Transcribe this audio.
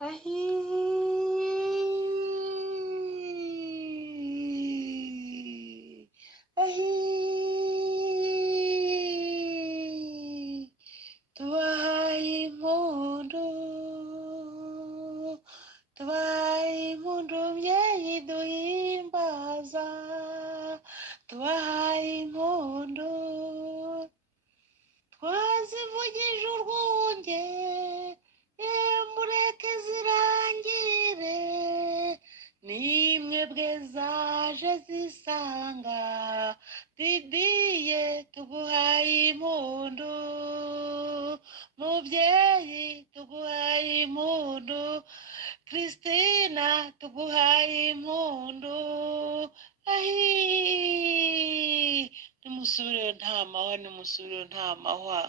ahi ahi tubahaye impundu mbyeyi duhimbaza tubahaye impundu twazivugije urwunge mureke zirangire nimwe bwe zaje zisanga didiye tuguhaye impundu mubyeyi tuguhaye impundu Kristina tuguhaye impundu ahi nimusubire nta mahwa